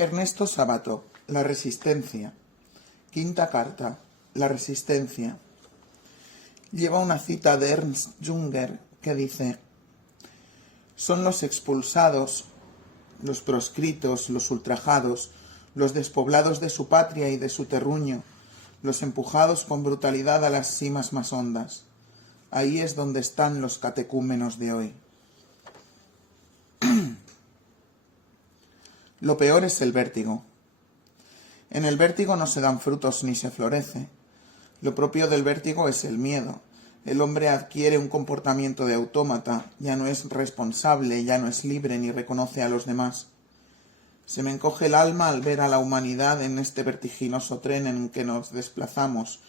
Ernesto Sabato, La resistencia. Quinta carta, La resistencia. Lleva una cita de Ernst Junger que dice: son los expulsados, los proscritos, los ultrajados, los despoblados de su patria y de su terruño, los empujados con brutalidad a las cimas más hondas. Ahí es donde están los catecúmenos de hoy. Lo peor es el vértigo. En el vértigo no se dan frutos ni se florece. Lo propio del vértigo es el miedo. El hombre adquiere un comportamiento de autómata, ya no es responsable, ya no es libre ni reconoce a los demás. Se me encoge el alma al ver a la humanidad en este vertiginoso tren en que nos desplazamos,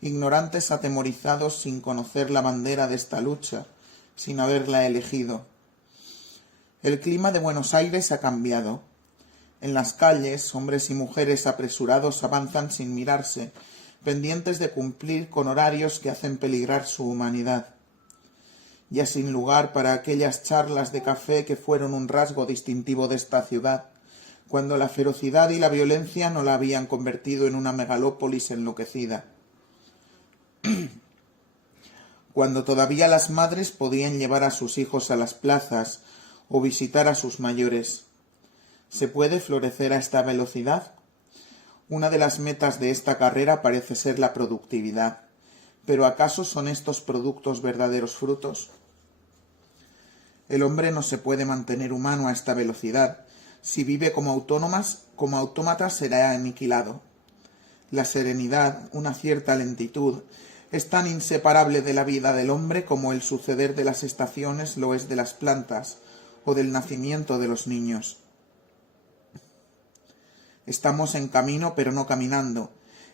ignorantes, atemorizados, sin conocer la bandera de esta lucha, sin haberla elegido. El clima de Buenos Aires ha cambiado. En las calles, hombres y mujeres apresurados avanzan sin mirarse, pendientes de cumplir con horarios que hacen peligrar su humanidad. Ya sin lugar para aquellas charlas de café que fueron un rasgo distintivo de esta ciudad, cuando la ferocidad y la violencia no la habían convertido en una megalópolis enloquecida. Cuando todavía las madres podían llevar a sus hijos a las plazas o visitar a sus mayores. ¿Se puede florecer a esta velocidad? Una de las metas de esta carrera parece ser la productividad. ¿Pero acaso son estos productos verdaderos frutos? El hombre no se puede mantener humano a esta velocidad. Si vive como autómata será aniquilado. La serenidad, una cierta lentitud, es tan inseparable de la vida del hombre como el suceder de las estaciones lo es de las plantas o del nacimiento de los niños. Estamos en camino pero no caminando.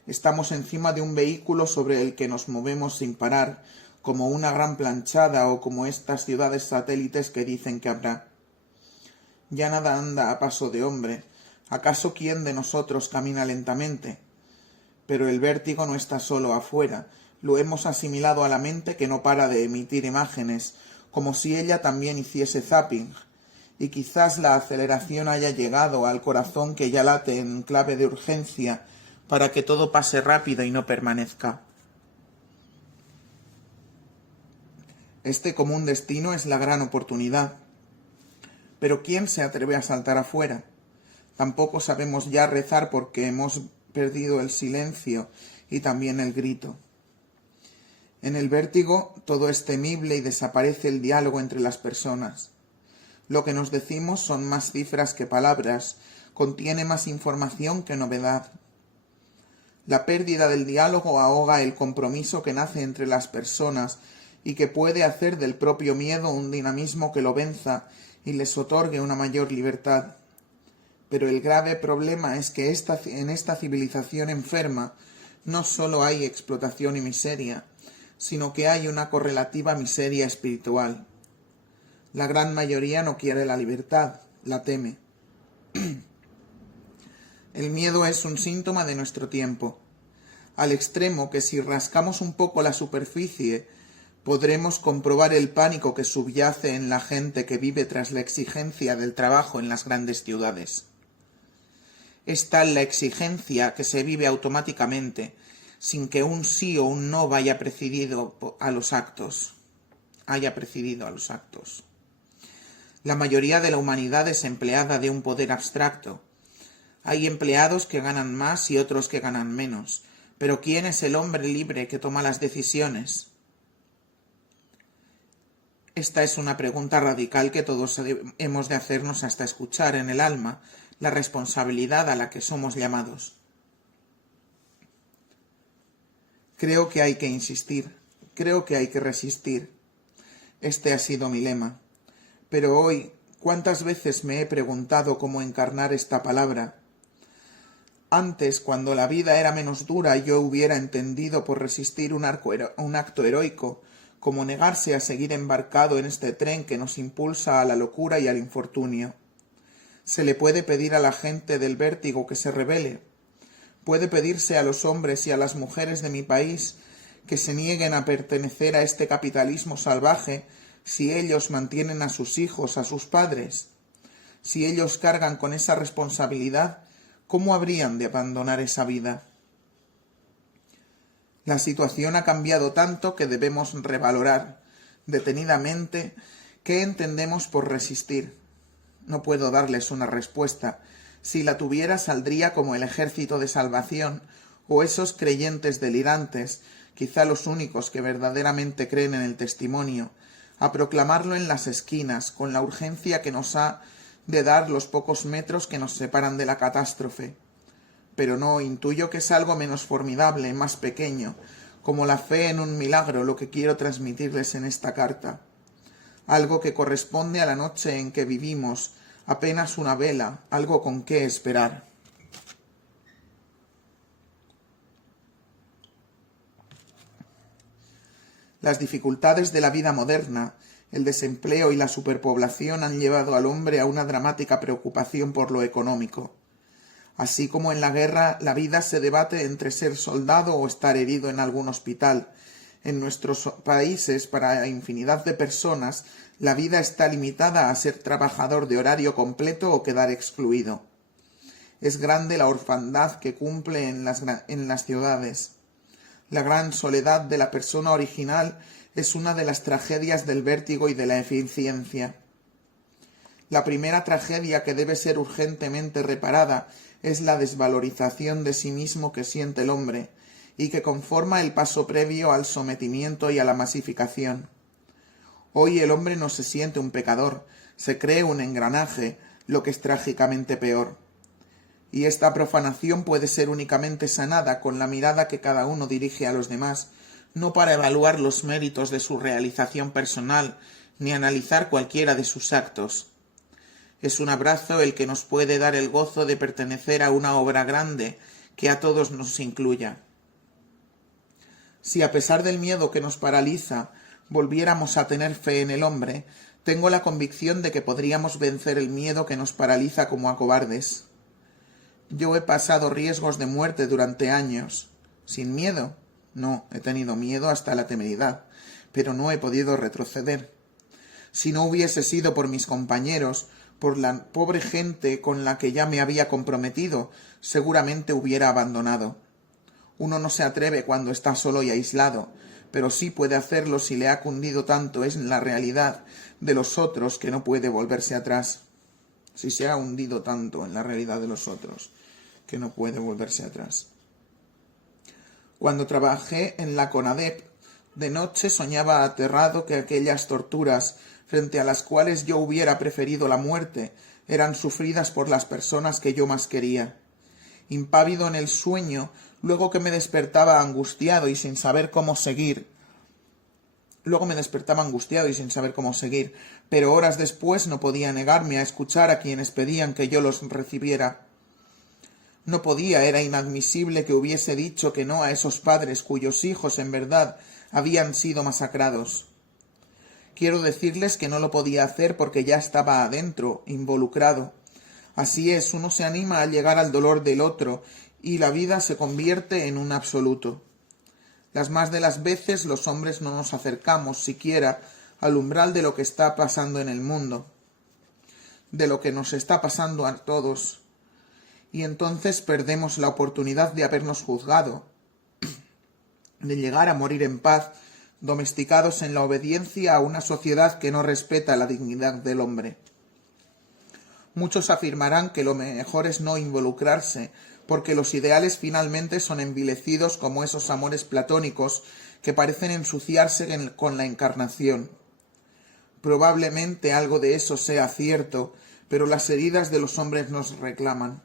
Estamos encima de un vehículo sobre el que nos movemos sin parar, como una gran planchada o como estas ciudades satélites que dicen que habrá. Ya nada anda a paso de hombre. ¿Acaso quién de nosotros camina lentamente? Pero el vértigo no está solo afuera. Lo hemos asimilado a la mente que no para de emitir imágenes, como si ella también hiciese zapping. Y quizás la aceleración haya llegado al corazón que ya late en clave de urgencia para que todo pase rápido y no permanezca. Este común destino es la gran oportunidad. Pero ¿quién se atreve a saltar afuera? Tampoco sabemos ya rezar porque hemos perdido el silencio y también el grito. En el vértigo todo es temible y desaparece el diálogo entre las personas. Lo que nos decimos son más cifras que palabras, contiene más información que novedad. La pérdida del diálogo ahoga el compromiso que nace entre las personas y que puede hacer del propio miedo un dinamismo que lo venza y les otorgue una mayor libertad. Pero el grave problema es que en esta civilización enferma no solo hay explotación y miseria, sino que hay una correlativa miseria espiritual. La gran mayoría no quiere la libertad, la teme. El miedo es un síntoma de nuestro tiempo, al extremo que si rascamos un poco la superficie, podremos comprobar el pánico que subyace en la gente que vive tras la exigencia del trabajo en las grandes ciudades. Es tal la exigencia que se vive automáticamente, sin que un sí o un no haya precedido a los actos. La mayoría de la humanidad es empleada de un poder abstracto. Hay empleados que ganan más y otros que ganan menos. Pero ¿quién es el hombre libre que toma las decisiones? Esta es una pregunta radical que todos hemos de hacernos hasta escuchar en el alma la responsabilidad a la que somos llamados. Creo que hay que insistir, creo que hay que resistir. Este ha sido mi lema. Pero hoy, ¿cuántas veces me he preguntado cómo encarnar esta palabra? Antes, cuando la vida era menos dura, yo hubiera entendido por resistir un acto heroico, como negarse a seguir embarcado en este tren que nos impulsa a la locura y al infortunio. Se le puede pedir a la gente del vértigo que se rebele. Puede pedirse a los hombres y a las mujeres de mi país que se nieguen a pertenecer a este capitalismo salvaje si ellos mantienen a sus hijos, a sus padres. Si ellos cargan con esa responsabilidad, ¿cómo habrían de abandonar esa vida? La situación ha cambiado tanto que debemos revalorar detenidamente qué entendemos por resistir. No puedo darles una respuesta. Si la tuviera, saldría como el ejército de salvación o esos creyentes delirantes, quizá los únicos que verdaderamente creen en el testimonio, a proclamarlo en las esquinas con la urgencia que nos ha de dar los pocos metros que nos separan de la catástrofe. Pero no, intuyo que es algo menos formidable, más pequeño, como la fe en un milagro, lo que quiero transmitirles en esta carta. Algo que corresponde a la noche en que vivimos, apenas una vela, algo con qué esperar. Las dificultades de la vida moderna, el desempleo y la superpoblación han llevado al hombre a una dramática preocupación por lo económico. Así como en la guerra la vida se debate entre ser soldado o estar herido en algún hospital, en nuestros países, para infinidad de personas, la vida está limitada a ser trabajador de horario completo o quedar excluido. Es grande la orfandad que cumple en las ciudades. La gran soledad de la persona original es una de las tragedias del vértigo y de la eficiencia. La primera tragedia que debe ser urgentemente reparada es la desvalorización de sí mismo que siente el hombre y que conforma el paso previo al sometimiento y a la masificación. Hoy el hombre no se siente un pecador, se cree un engranaje, lo que es trágicamente peor. Y esta profanación puede ser únicamente sanada con la mirada que cada uno dirige a los demás, no para evaluar los méritos de su realización personal, ni analizar cualquiera de sus actos. Es un abrazo el que nos puede dar el gozo de pertenecer a una obra grande que a todos nos incluya. Si a pesar del miedo que nos paraliza, volviéramos a tener fe en el hombre, tengo la convicción de que podríamos vencer el miedo que nos paraliza como a cobardes. Yo he pasado riesgos de muerte durante años. ¿Sin miedo? No, he tenido miedo hasta la temeridad, pero no he podido retroceder. Si no hubiese sido por mis compañeros, por la pobre gente con la que ya me había comprometido, seguramente hubiera abandonado. Uno no se atreve cuando está solo y aislado, pero sí puede hacerlo si le ha cundido tanto es la realidad de los otros que no puede volverse atrás. Si se ha hundido tanto en la realidad de los otros que no puede volverse atrás. Cuando trabajé en la CONADEP, de noche soñaba aterrado que aquellas torturas, frente a las cuales yo hubiera preferido la muerte, eran sufridas por las personas que yo más quería. Impávido en el sueño, luego me despertaba angustiado y sin saber cómo seguir, pero horas después no podía negarme a escuchar a quienes pedían que yo los recibiera. No podía, era inadmisible que hubiese dicho que no a esos padres cuyos hijos en verdad habían sido masacrados. Quiero decirles que no lo podía hacer porque ya estaba adentro, involucrado. Así es, uno se anima a llegar al dolor del otro y la vida se convierte en un absoluto. Las más de las veces los hombres no nos acercamos siquiera al umbral de lo que está pasando en el mundo, de lo que nos está pasando a todos, y entonces perdemos la oportunidad de habernos juzgado, de llegar a morir en paz, domesticados en la obediencia a una sociedad que no respeta la dignidad del hombre. Muchos afirmarán que lo mejor es no involucrarse, porque los ideales finalmente son envilecidos como esos amores platónicos que parecen ensuciarse con la encarnación. Probablemente algo de eso sea cierto, pero las heridas de los hombres nos reclaman.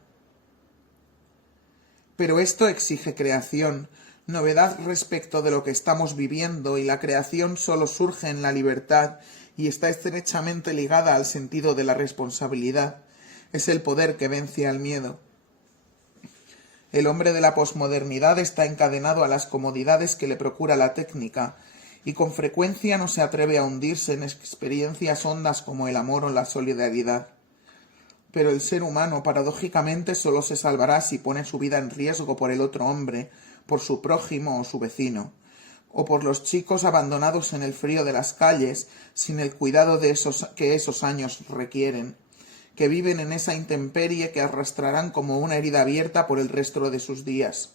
Pero esto exige creación, novedad respecto de lo que estamos viviendo, y la creación solo surge en la libertad y está estrechamente ligada al sentido de la responsabilidad. Es el poder que vence al miedo. El hombre de la posmodernidad está encadenado a las comodidades que le procura la técnica, y con frecuencia no se atreve a hundirse en experiencias hondas como el amor o la solidaridad. Pero el ser humano, paradójicamente, solo se salvará si pone su vida en riesgo por el otro hombre, por su prójimo o su vecino, o por los chicos abandonados en el frío de las calles, sin el cuidado que esos años requieren, que viven en esa intemperie que arrastrarán como una herida abierta por el resto de sus días.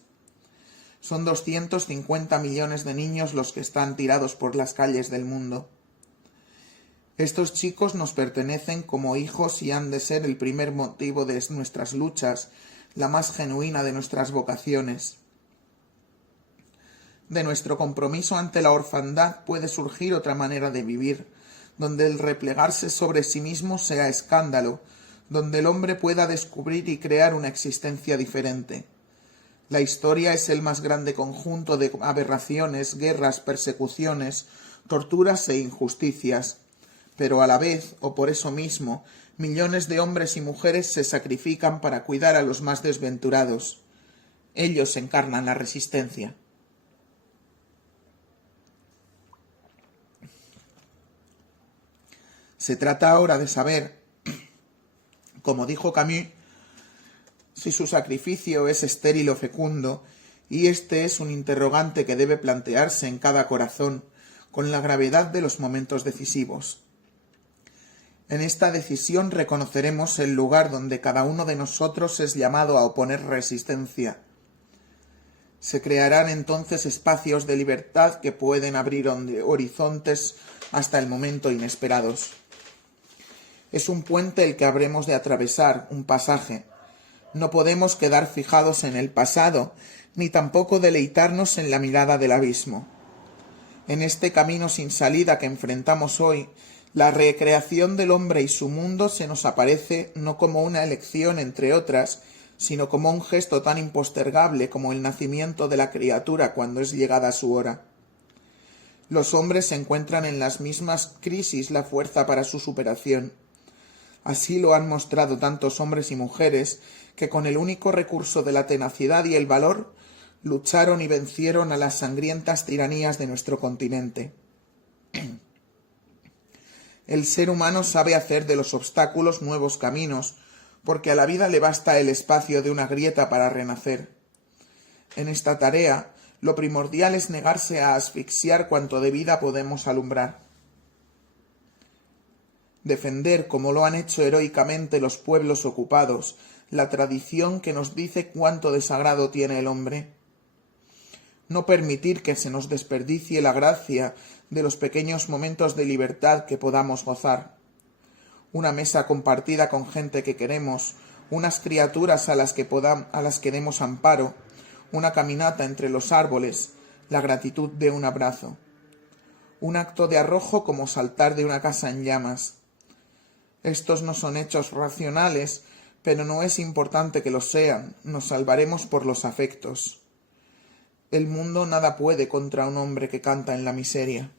Son 250 millones de niños los que están tirados por las calles del mundo. Estos chicos nos pertenecen como hijos y han de ser el primer motivo de nuestras luchas, la más genuina de nuestras vocaciones. De nuestro compromiso ante la orfandad puede surgir otra manera de vivir, donde el replegarse sobre sí mismo sea escándalo, donde el hombre pueda descubrir y crear una existencia diferente. La historia es el más grande conjunto de aberraciones, guerras, persecuciones, torturas e injusticias, pero a la vez, o por eso mismo, millones de hombres y mujeres se sacrifican para cuidar a los más desventurados. Ellos encarnan la resistencia. Se trata ahora de saber, como dijo Camus, si su sacrificio es estéril o fecundo, y este es un interrogante que debe plantearse en cada corazón con la gravedad de los momentos decisivos. En esta decisión reconoceremos el lugar donde cada uno de nosotros es llamado a oponer resistencia. Se crearán entonces espacios de libertad que pueden abrir horizontes hasta el momento inesperados. Es un puente el que habremos de atravesar, un pasaje. No podemos quedar fijados en el pasado, ni tampoco deleitarnos en la mirada del abismo. En este camino sin salida que enfrentamos hoy, la recreación del hombre y su mundo se nos aparece no como una elección entre otras, sino como un gesto tan impostergable como el nacimiento de la criatura cuando es llegada su hora. Los hombres encuentran en las mismas crisis la fuerza para su superación. Así lo han mostrado tantos hombres y mujeres que con el único recurso de la tenacidad y el valor lucharon y vencieron a las sangrientas tiranías de nuestro continente. El ser humano sabe hacer de los obstáculos nuevos caminos, porque a la vida le basta el espacio de una grieta para renacer. En esta tarea, lo primordial es negarse a asfixiar cuanto de vida podemos alumbrar. Defender, como lo han hecho heroicamente los pueblos ocupados, la tradición que nos dice cuánto de sagrado tiene el hombre. No permitir que se nos desperdicie la gracia de los pequeños momentos de libertad que podamos gozar. Una mesa compartida con gente que queremos, unas criaturas a las que demos amparo, una caminata entre los árboles, la gratitud de un abrazo. Un acto de arrojo como saltar de una casa en llamas. Estos no son hechos racionales, pero no es importante que lo sean, nos salvaremos por los afectos. El mundo nada puede contra un hombre que canta en la miseria.